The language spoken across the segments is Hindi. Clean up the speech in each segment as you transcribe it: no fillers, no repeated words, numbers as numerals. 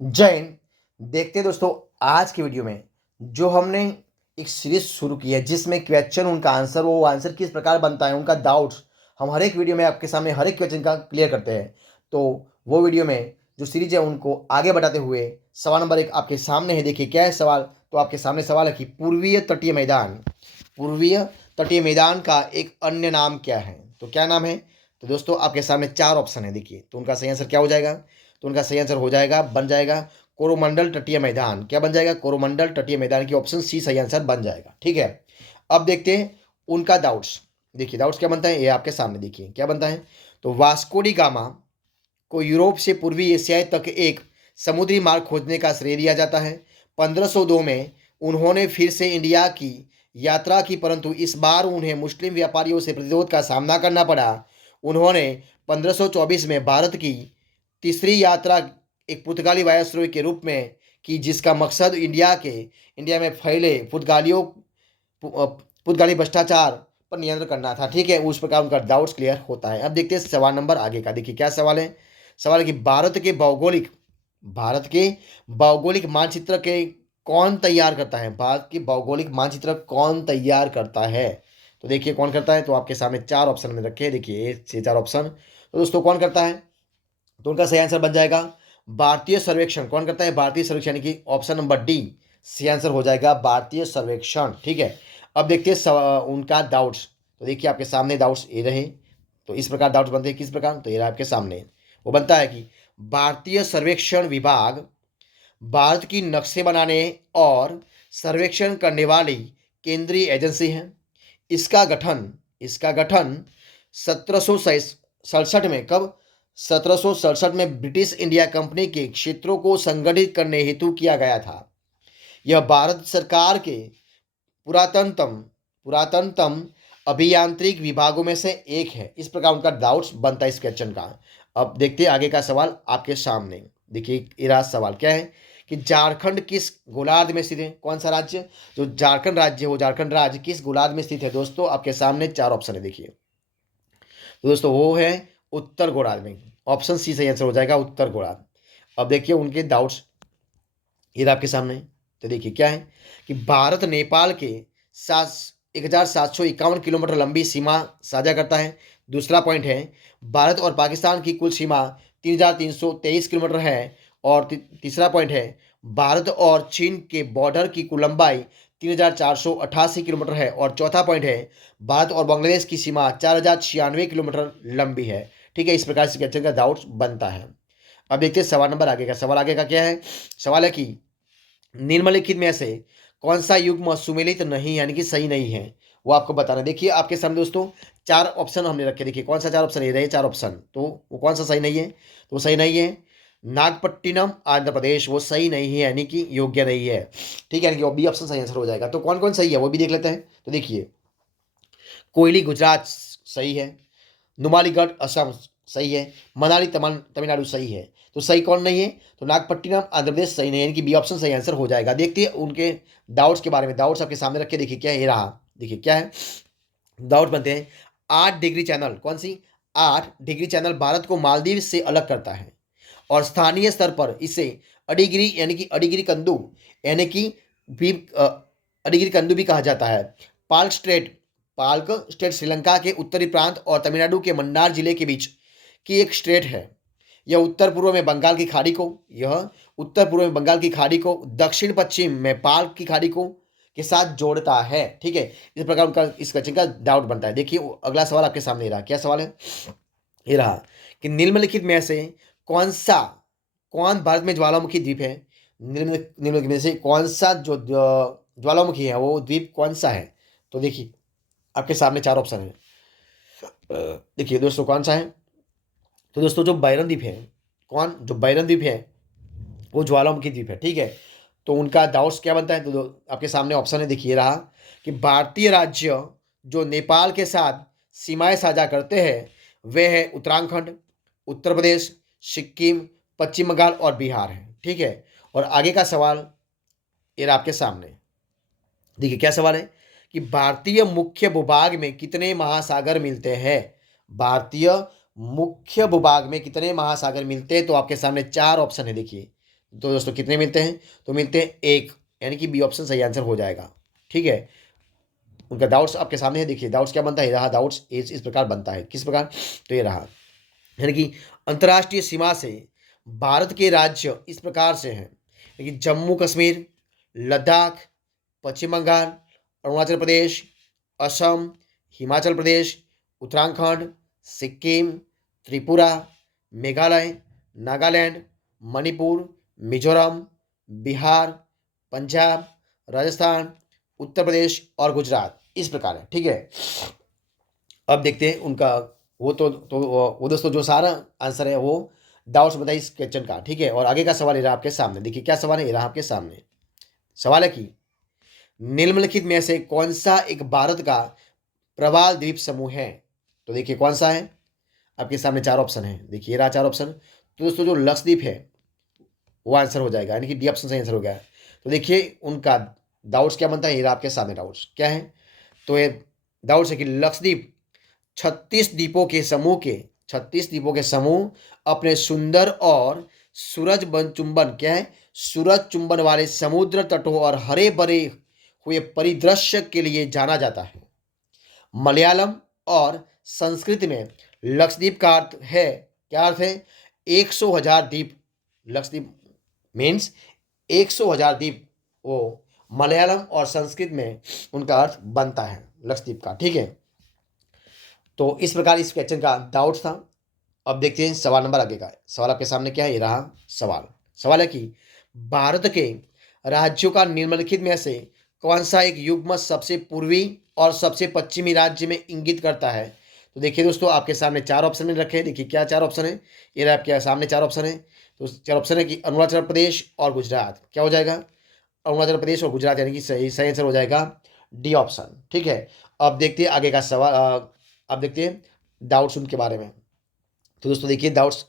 जय हिंद। देखते हैं दोस्तों, आज की वीडियो में जो हमने एक सीरीज शुरू की है जिसमें क्वेश्चन उनका आंसर, वो आंसर किस प्रकार बनता है, उनका डाउट्स हम हर एक वीडियो में आपके सामने हर एक क्वेश्चन का क्लियर करते हैं। तो वो वीडियो में जो सीरीज है उनको आगे बढ़ाते हुए सवाल नंबर 1 आपके सामने है। देखिए क्या है सवाल। तो आपके सामने सवाल है कि पूर्वीय तटीय मैदान का एक अन्य नाम क्या है। तो क्या नाम है। तो दोस्तों आपके सामने 4 ऑप्शन है। देखिए तो उनका सही आंसर क्या हो जाएगा। तो उनका सही आंसर हो जाएगा, बन जाएगा कोरोमंडल तटीय मैदान। क्या बन जाएगा, कोरोमंडल तटीय मैदान की ऑप्शन सी सही आंसर बन जाएगा। ठीक है, अब देखते हैं उनका डाउट्स। देखिए डाउट्स क्या बनता है, ये आपके सामने देखिए क्या बनता है। तो वास्को डी गामा को यूरोप से पूर्वी एशिया तक एक समुद्री मार्ग खोजने का श्रेय दिया जाता है। 1502 में उन्होंने फिर से इंडिया की यात्रा की, परंतु इस बार उन्हें मुस्लिम व्यापारियों से प्रतिरोध का सामना करना पड़ा। उन्होंने 1524 में भारत की तीसरी यात्रा एक पुर्तगाली वायसरॉय के रूप में की, जिसका मकसद इंडिया में फैले पुर्तगाली भ्रष्टाचार पर नियंत्रण करना था। ठीक है, उस प्रकार उनका डाउट्स क्लियर होता है। अब देखते हैं सवाल नंबर आगे का। देखिए क्या सवाल है। सवाल है कि भारत के भौगोलिक मानचित्र के कौन तैयार करता है। भारत की भौगोलिक मानचित्र कौन तैयार करता है। तो देखिए कौन करता है। तो आपके सामने 4 ऑप्शन में रखे हैं। देखिए ये से 4 ऑप्शन। तो दोस्तों कौन करता है। तो उनका सही आंसर बन जाएगा भारतीय सर्वेक्षण। कौन करता है, भारतीय सर्वेक्षण, यानी कि ऑप्शन नंबर डी सही आंसर हो जाएगा, भारतीय सर्वेक्षण। ठीक है, अब देखते हैं उनका डाउट्स। तो देखिए आपके सामने डाउट्स ये रहे। तो इस प्रकार डाउट्स बनते हैं, किस प्रकार। तो ये रहा आपके सामने। वो बनता है कि भारतीय सर्वेक्षण विभाग भारत की नक्शे बनाने और सर्वेक्षण करने वाली केंद्रीय एजेंसी है। इसका गठन 1767 में, कब, 1767 में ब्रिटिश इंडिया कंपनी के क्षेत्रों को संगठित करने हेतु किया गया था। यह भारत सरकार के पुरातनतम पुरातनतम अभियांत्रिक विभागों में से एक है। इस प्रकार उनका डाउट्स बनता है इस क्वेश्चन का। अब देखते हैं आगे का सवाल आपके सामने। देखिए ये रहा सवाल क्या है कि झारखंड किस गोलार्ध में स्थित है। कौन सा राज्य, जो झारखंड राज्य है, वो झारखंड राज्य किस गोलार्ध में स्थित है। दोस्तों आपके सामने 4 ऑप्शन है। देखिए तो दोस्तों वो है उत्तर गोलार्ध में। ऑप्शन सी सही आंसर हो जाएगा, उत्तर गोलार्ध। अब देखिए उनके डाउट्स ये आपके सामने। तो देखिए क्या है कि भारत नेपाल के सात 1751 किलोमीटर लंबी सीमा साझा करता है। दूसरा पॉइंट है भारत और पाकिस्तान की कुल सीमा 3323 किलोमीटर है। और तीसरा पॉइंट है भारत और चीन के बॉर्डर की कुल लंबाई 3488 किलोमीटर है। और चौथा पॉइंट है भारत और बांग्लादेश की सीमा 4096 किलोमीटर लंबी है। ठीक है, इस प्रकार से क्वेश्चन का डाउट बनता है। अब देखते हैं सवाल नंबर आगे का। सवाल आगे का क्या है। सवाल है कि निम्नलिखित में से कौन सा युग्म सुमेलित नहीं, यानी कि सही नहीं है, वो आपको बताना है। देखिए आपके सामने दोस्तों 4 ऑप्शन हमने रखे। देखिए कौन सा 4 ऑप्शन, ये रहे 4 ऑप्शन। तो वो कौन सा सही नहीं है। तो वो सही नहीं है नागपट्टिनम आंध्र प्रदेश, वो सही नहीं है, यानी कि योग्य नहीं है। ठीक है, यानी कि वो बी ऑप्शन सही आंसर हो जाएगा। तो कौन कौन सही है वो भी देख लेते हैं। तो देखिए कोयली गुजरात सही है, नुमालीगढ़ असम सही है, मनाली तमिलनाडु सही है। तो सही कौन नहीं है। तो नागपट्टिनम आंध्र प्रदेश सही नहीं है, यानी कि बी ऑप्शन सही आंसर हो जाएगा। देखते हैं उनके डाउट्स के बारे में। डाउट्स आपके सामने रखे। देखिए क्या है, ये रहा। देखिए क्या है डाउट बनते हैं। 8 डिग्री चैनल, कौन सी, 8 डिग्री चैनल भारत को मालदीव से अलग करता है और स्थानीय स्तर पर इसे अडिगिरी, यानी कि अडिगिरी कंदू, यानी कि द्वीप अडिगिरी कंदू भी कहा जाता है। पाल्क स्टेट श्रीलंका के उत्तरी प्रांत और तमिलनाडु के मन्नार जिले के बीच की एक स्टेट है। यह उत्तर पूर्व में बंगाल की खाड़ी को दक्षिण पश्चिम में पाल्क की खाड़ी को के साथ जोड़ता है। ठीक है, इस प्रकार उनका इस क्वेश्चन का डाउट बनता है। देखिए अगला सवाल आपके सामने रहा। क्या सवाल है, ये रहा कि निम्नलिखित में से कौन भारत में ज्वालामुखी द्वीप है। निम्नलिखित में से कौन सा जो ज्वालामुखी है वो द्वीप कौन सा है। तो देखिए आपके सामने 4 ऑप्शन है। देखिए दोस्तों कौन सा है। तो दोस्तों जो बैरन द्वीप है, जो बैरन द्वीप है वो ज्वालामुखी द्वीप है। ठीक है, तो उनका डाउट्स क्या बनता है। तो आपके सामने ऑप्शन है। देखिए रहा कि भारतीय राज्य जो नेपाल के साथ सीमाएं साझा करते हैं वे है उत्तराखंड, उत्तर प्रदेश, सिक्किम, पश्चिम बंगाल और बिहार है। ठीक है, और आगे का सवाल ये रहा आपके सामने। देखिए क्या सवाल है कि भारतीय मुख्य भूभाग में कितने महासागर मिलते हैं। भारतीय मुख्य भूभाग में कितने महासागर मिलते हैं। तो आपके सामने 4 ऑप्शन है। देखिए तो दोस्तों कितने मिलते हैं? तो मिलते हैं एक, यानी कि बी ऑप्शन सही आंसर हो जाएगा। ठीक है, उनका डाउट्स आपके सामने है। देखिए डाउट्स क्या बनता है, ये रहा डाउट्स इस प्रकार बनता है। किस प्रकार? तो ये रहा, यानी कि अंतर्राष्ट्रीय सीमा से भारत के राज्य इस प्रकार से हैं, यानी कि जम्मू कश्मीर, लद्दाख, पश्चिम बंगाल, अरुणाचल प्रदेश, असम, हिमाचल प्रदेश, उत्तराखंड, सिक्किम, त्रिपुरा, मेघालय, नागालैंड, मणिपुर, मिजोरम, बिहार, पंजाब, राजस्थान, उत्तर प्रदेश और गुजरात, इस प्रकार है। ठीक है, अब देखते हैं उनका वो दोस्तों जो सारा आंसर है वो डाउट्स बताइए इस क्वेश्चन का। ठीक है, और आगे का सवाल ये रहा आपके सामने। देखिए क्या सवाल है, ये रहा आपके सामने। सवाल है कि निम्नलिखित में से कौन सा एक भारत का प्रवाल द्वीप समूह है? तो देखिए कौन सा है, आपके सामने चार ऑप्शन है। देखिए रहा चार ऑप्शन। तो दोस्तों जो लक्षद्वीप है वो आंसर हो जाएगा, यानी कि डी ऑप्शन सही आंसर हो गया। तो देखिए उनका डाउट्स क्या बनता है, ये रहा आपके सामने डाउट्स क्या है। तो ये डाउट्स है कि लक्षद्वीप 36 द्वीपों के समूह अपने सुंदर और सूरज चुंबन वाले समुद्र तटों और हरे भरे हुए परिदृश्य के लिए जाना जाता है। मलयालम और संस्कृत में लक्षद्वीप का अर्थ है, क्या अर्थ है? 100,000 द्वीप। लक्षद्वीप मीन्स 100,000 द्वीप, वो मलयालम और संस्कृत में उनका अर्थ बनता है लक्षद्वीप का। ठीक है, तो इस प्रकार इस क्वेश्चन का डाउट था। अब देखते हैं सवाल नंबर आगे का। सवाल आपके सामने क्या है, ये रहा सवाल। सवाल है कि भारत के राज्यों का निम्नलिखित में से कौन सा एक युग्म सबसे पूर्वी और सबसे पश्चिमी राज्य में इंगित करता है? तो देखिए दोस्तों आपके सामने चार ऑप्शन में रखे हैं। देखिए क्या चार ऑप्शन है, ये रहा आपके सामने चार ऑप्शन है। तो चार ऑप्शन है कि अरुणाचल प्रदेश और गुजरात। क्या हो जाएगा? अरुणाचल प्रदेश और गुजरात, यानी कि सही आंसर हो जाएगा डी ऑप्शन। ठीक है, अब देखते हैं आगे का सवाल। अब देखते हैं डाउट्स उनके बारे में। तो दोस्तों देखिए डाउट्स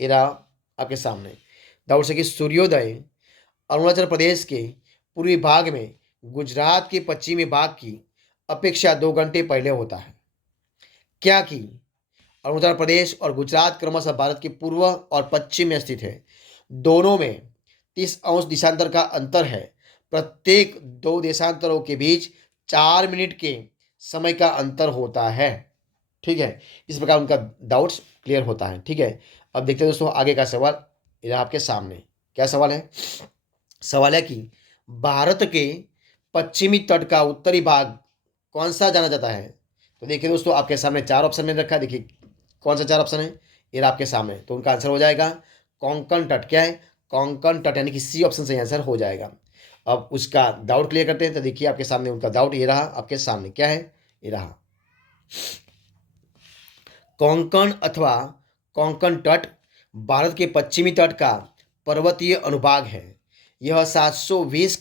ये रहा आपके सामने। डाउट्स है कि सूर्योदय अरुणाचल प्रदेश के पूर्वी भाग में गुजरात के पश्चिमी भाग की अपेक्षा 2 घंटे पहले होता है। क्या कि अरुणाचल प्रदेश और गुजरात क्रमशः भारत के पूर्व और पश्चिम में स्थित है। दोनों में 30 अंश देशांतर का अंतर है। प्रत्येक दो देशांतरों के बीच 4 मिनट के समय का अंतर होता है। ठीक है, इस प्रकार उनका डाउट्स क्लियर होता है। ठीक है, अब देखते हैं दोस्तों आगे का सवाल, ये आपके सामने क्या सवाल है। सवाल है कि भारत के पश्चिमी तट का उत्तरी भाग कौन सा जाना जाता है? तो देखिए दोस्तों आपके सामने चार ऑप्शन में रखा है। देखिए कौन सा चार ऑप्शन है, ये आपके सामने। तो उनका आंसर हो जाएगा कोंकण तट। क्या है? कोंकण तट, यानी कि सी ऑप्शन से आंसर हो जाएगा। अब उसका डाउट क्लियर करते हैं। तो देखिए आपके सामने उनका डाउट ये रहा आपके सामने, क्या है, ये रहा। कोंकण अथवा कोंकण तट भारत के पश्चिमी तट का पर्वतीय अनुभाग है। यह 720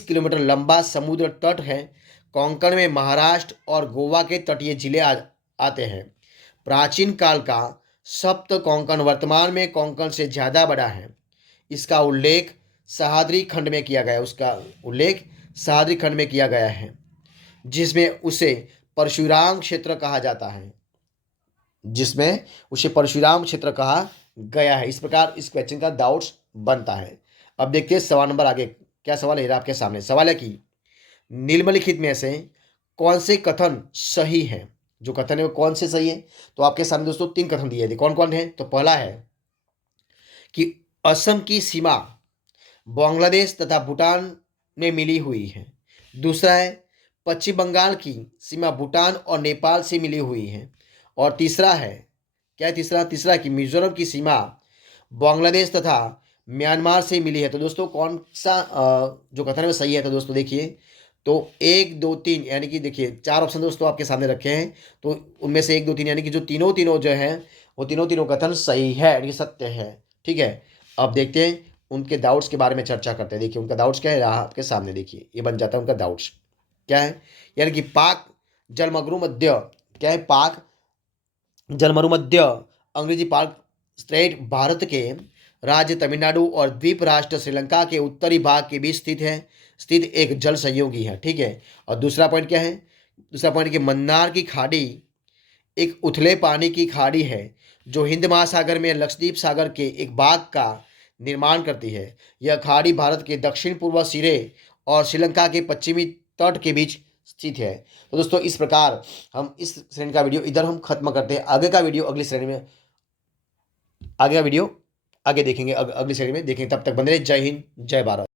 किलोमीटर लंबा समुद्र तट है। कोंकण में महाराष्ट्र और गोवा के तटीय जिले आते हैं। प्राचीन काल का सप्त कोंकण वर्तमान में कोंकण से ज़्यादा बड़ा है। इसका उल्लेख सह्याद्री खंड में किया गया है, जिसमें उसे परशुराम क्षेत्र कहा जाता है, इस प्रकार इस क्वेश्चन का डाउट्स बनता है। अब देखते हैं सवाल नंबर आगे क्या सवाल है आपके सामने। सवाल है कि निम्नलिखित में से कौन से कथन सही है? जो कथन है वो कौन से सही है? तो आपके सामने दोस्तों 3 कथन दिए थे। कौन कौन है? तो पहला है कि असम की सीमा बांग्लादेश तथा भूटान में मिली हुई है। दूसरा है पश्चिम बंगाल की सीमा भूटान और नेपाल से मिली हुई है। और तीसरा है, क्या है तीसरा कि मिजोरम की सीमा बांग्लादेश तथा म्यांमार से मिली है। तो दोस्तों कौन सा जो कथन है वो सही है? तो दोस्तों देखिए, तो 1 2 3, यानी कि देखिए चार ऑप्शन दोस्तों आपके सामने रखे हैं। तो उनमें से 1 2 3, यानी कि जो तीनों जो है वो तीनों कथन सही है, यानी कि सत्य है। ठीक है, अब देखते हैं उनके डाउट्स के बारे में चर्चा करते हैं। देखिए उनका डाउट्स क्या है रहा आपके सामने। देखिए ये बन जाता है उनका डाउट्स क्या है, यानी कि पाक जलमग्रु मध्य, क्या है, पाक जलमरुमध्य अंग्रेजी पाक स्ट्रेट भारत के राज्य तमिलनाडु और द्वीप राष्ट्र श्रीलंका के उत्तरी भाग के बीच स्थित एक जल संयोगी है। ठीक है, और दूसरा पॉइंट क्या है? दूसरा पॉइंट कि मन्नार की खाड़ी एक उथले पानी की खाड़ी है जो हिंद महासागर में लक्षद्वीप सागर के एक भाग का निर्माण करती है। यह खाड़ी भारत के दक्षिण पूर्व सिरे और श्रीलंका के पश्चिमी तट के बीच स्थित है। तो दोस्तों इस प्रकार हम इस श्रेणी का वीडियो इधर हम खत्म करते हैं। आगे का वीडियो अगली श्रेणी में, आगे का वीडियो आगे देखेंगे, अगली श्रेणी में देखेंगे। तब तक बंदे रहिए। जय हिंद, जय भारत।